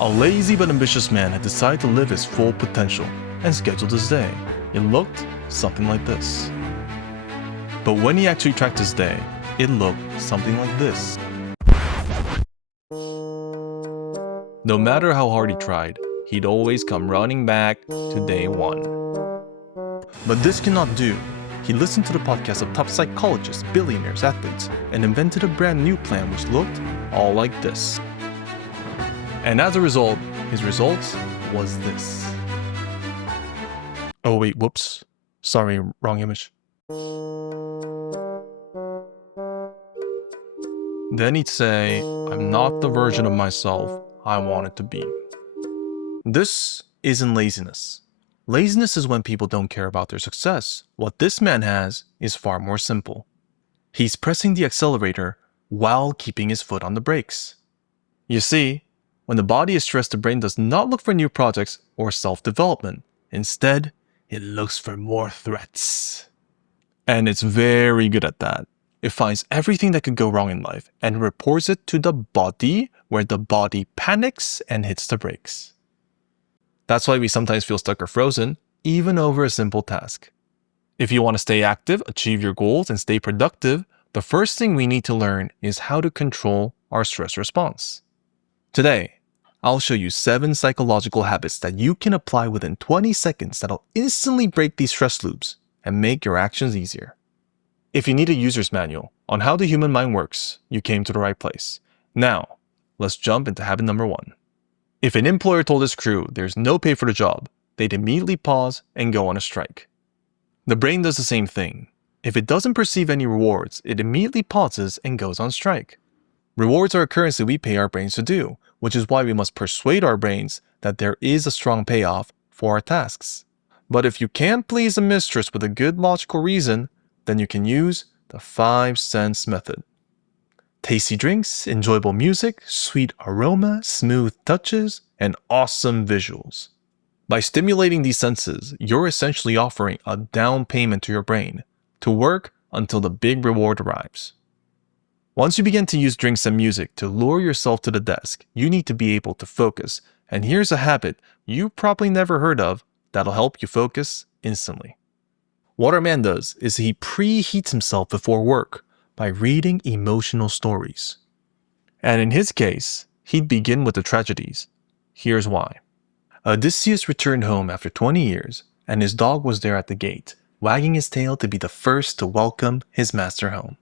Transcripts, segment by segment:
A lazy but ambitious man had decided to live his full potential and scheduled his day. It looked something like this. But when he actually tracked his day, it looked something like this. No matter how hard he tried, he'd always come running back to day one. But this cannot do. He listened to the podcast of top psychologists, billionaires, athletes, and invented a brand new plan which looked all like this. And as a result, his results was this. Oh wait, whoops. Sorry, wrong image. Then he'd say, I'm not the version of myself I wanted to be. This isn't laziness. Laziness is when people don't care about their success. What this man has is far more simple. He's pressing the accelerator while keeping his foot on the brakes. You see, when the body is stressed, the brain does not look for new projects or self-development. Instead, it looks for more threats. And it's very good at that. It finds everything that could go wrong in life and reports it to the body, where the body panics and hits the brakes. That's why we sometimes feel stuck or frozen, even over a simple task. If you want to stay active, achieve your goals, and stay productive, the first thing we need to learn is how to control our stress response. Today, I'll show you 7 psychological habits that you can apply within 20 seconds that'll instantly break these stress loops and make your actions easier. If you need a user's manual on how the human mind works, you came to the right place. Now, let's jump into habit number 1. If an employer told his crew there's no pay for the job, they'd immediately pause and go on a strike. The brain does the same thing. If it doesn't perceive any rewards, it immediately pauses and goes on strike. Rewards are a currency we pay our brains to do, which is why we must persuade our brains that there is a strong payoff for our tasks. But if you can't please a mistress with a good logical reason, then you can use the 5 cents method. Tasty drinks, enjoyable music, sweet aroma, smooth touches, and awesome visuals. By stimulating these senses, you're essentially offering a down payment to your brain to work until the big reward arrives. Once you begin to use drinks and music to lure yourself to the desk, you need to be able to focus. And here's a habit you probably never heard of that'll help you focus instantly. What our man does is he preheats himself before work by reading emotional stories. And in his case, he'd begin with the tragedies. Here's why. Odysseus returned home after 20 years, and his dog was there at the gate, wagging his tail to be the first to welcome his master home.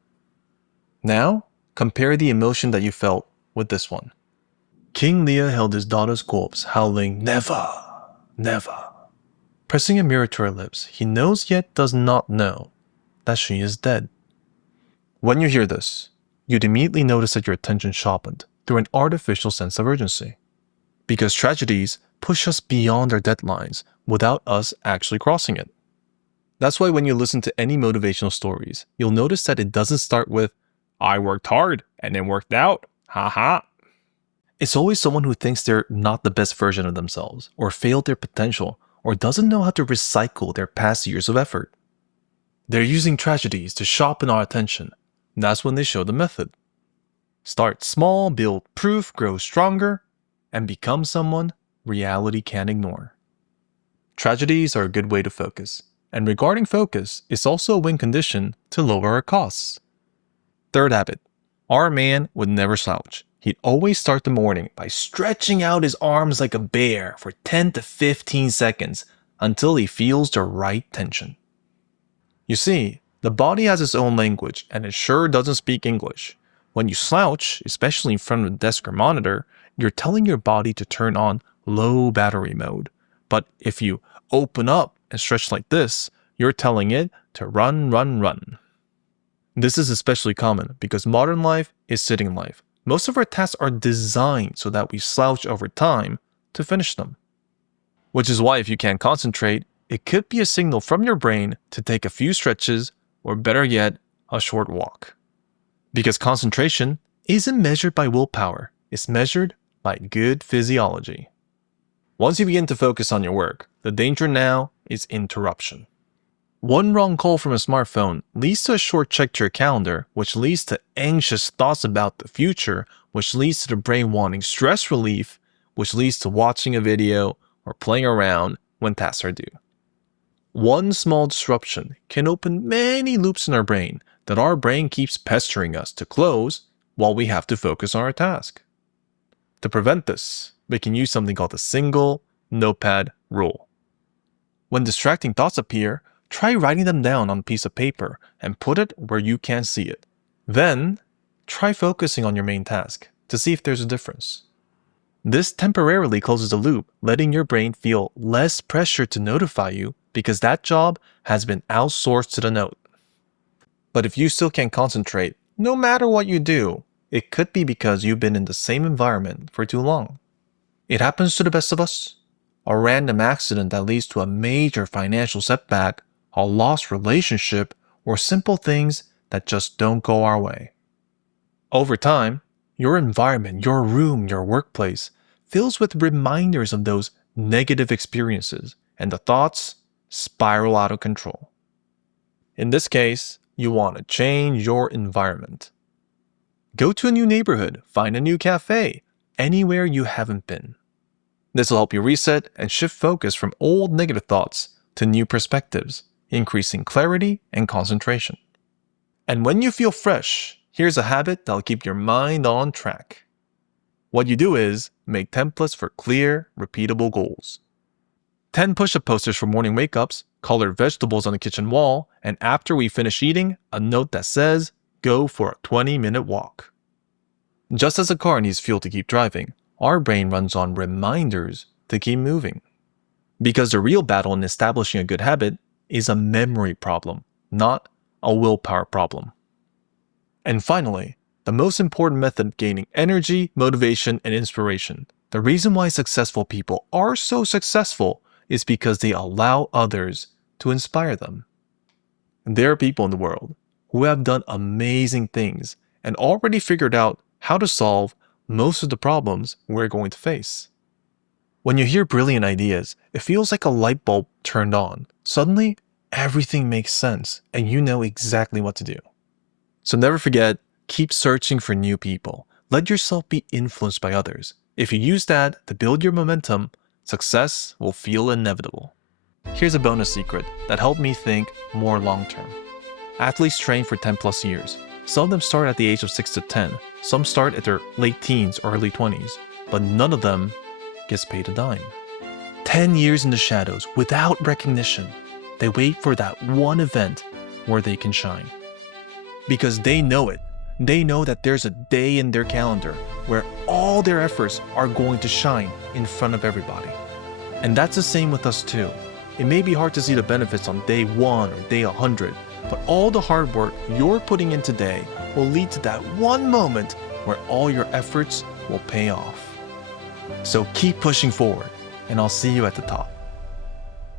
Now, compare the emotion that you felt with this one. King Lear held his daughter's corpse, howling, "Never, never." Pressing a mirror to her lips, he knows yet does not know that she is dead. When you hear this, you'd immediately notice that your attention sharpened through an artificial sense of urgency. Because tragedies push us beyond our deadlines without us actually crossing it. That's why when you listen to any motivational stories, you'll notice that it doesn't start with, "I worked hard and it worked out, haha." It's always someone who thinks they're not the best version of themselves, or failed their potential, or doesn't know how to recycle their past years of effort. They're using tragedies to sharpen our attention. That's when they show the method. Start small, build proof, grow stronger, and become someone reality can't ignore. Tragedies are a good way to focus. And regarding focus, it's also a win condition to lower our costs. Third habit. Our man would never slouch. He'd always start the morning by stretching out his arms like a bear for 10 to 15 seconds until he feels the right tension. You see, the body has its own language and it sure doesn't speak English. When you slouch, especially in front of a desk or monitor, you're telling your body to turn on low battery mode. But if you open up and stretch like this, you're telling it to run, run, run. This is especially common because modern life is sitting life. Most of our tasks are designed so that we slouch over time to finish them. Which is why if you can't concentrate, it could be a signal from your brain to take a few stretches, or better yet, a short walk. Because concentration isn't measured by willpower, it's measured by good physiology. Once you begin to focus on your work, the danger now is interruption. One wrong call from a smartphone leads to a short check to your calendar, which leads to anxious thoughts about the future, which leads to the brain wanting stress relief, which leads to watching a video or playing around when tasks are due. One small disruption can open many loops in our brain that our brain keeps pestering us to close while we have to focus on our task. To prevent this, we can use something called the single notepad rule. When distracting thoughts appear, try writing them down on a piece of paper and put it where you can't see it. Then, try focusing on your main task to see if there's a difference. This temporarily closes the loop, letting your brain feel less pressure to notify you because that job has been outsourced to the note. But if you still can't concentrate, no matter what you do, it could be because you've been in the same environment for too long. It happens to the best of us. A random accident that leads to a major financial setback, a lost relationship, or simple things that just don't go our way. Over time, your environment, your room, your workplace fills with reminders of those negative experiences, and the thoughts spiral out of control. In this case, you want to change your environment. Go to a new neighborhood, find a new cafe, anywhere you haven't been. This will help you reset and shift focus from old negative thoughts to new perspectives, increasing clarity and concentration. And when you feel fresh, here's a habit that'll keep your mind on track. What you do is make templates for clear, repeatable goals. 10 push-up posters for morning wake-ups, colored vegetables on the kitchen wall, and after we finish eating, a note that says, go for a 20-minute walk. Just as a car needs fuel to keep driving, our brain runs on reminders to keep moving. Because the real battle in establishing a good habit is a memory problem, not a willpower problem. And finally, the most important method of gaining energy, motivation, and inspiration. The reason why successful people are so successful is because they allow others to inspire them. There are people in the world who have done amazing things and already figured out how to solve most of the problems we're going to face. When you hear brilliant ideas, it feels like a light bulb turned on. Suddenly, everything makes sense and you know exactly what to do. So never forget, keep searching for new people. Let yourself be influenced by others. If you use that to build your momentum, success will feel inevitable. Here's a bonus secret that helped me think more long-term. Athletes train for 10 plus years. Some of them start at the age of 6 to 10. Some start at their late teens or early 20s. But none of them gets paid a dime. 10 years in the shadows without recognition. They wait for that one event where they can shine. Because they know it. They know that there's a day in their calendar where all their efforts are going to shine in front of everybody. And that's the same with us too. It may be hard to see the benefits on day 1 or day 100, but all the hard work you're putting in today will lead to that one moment where all your efforts will pay off. So keep pushing forward, and I'll see you at the top.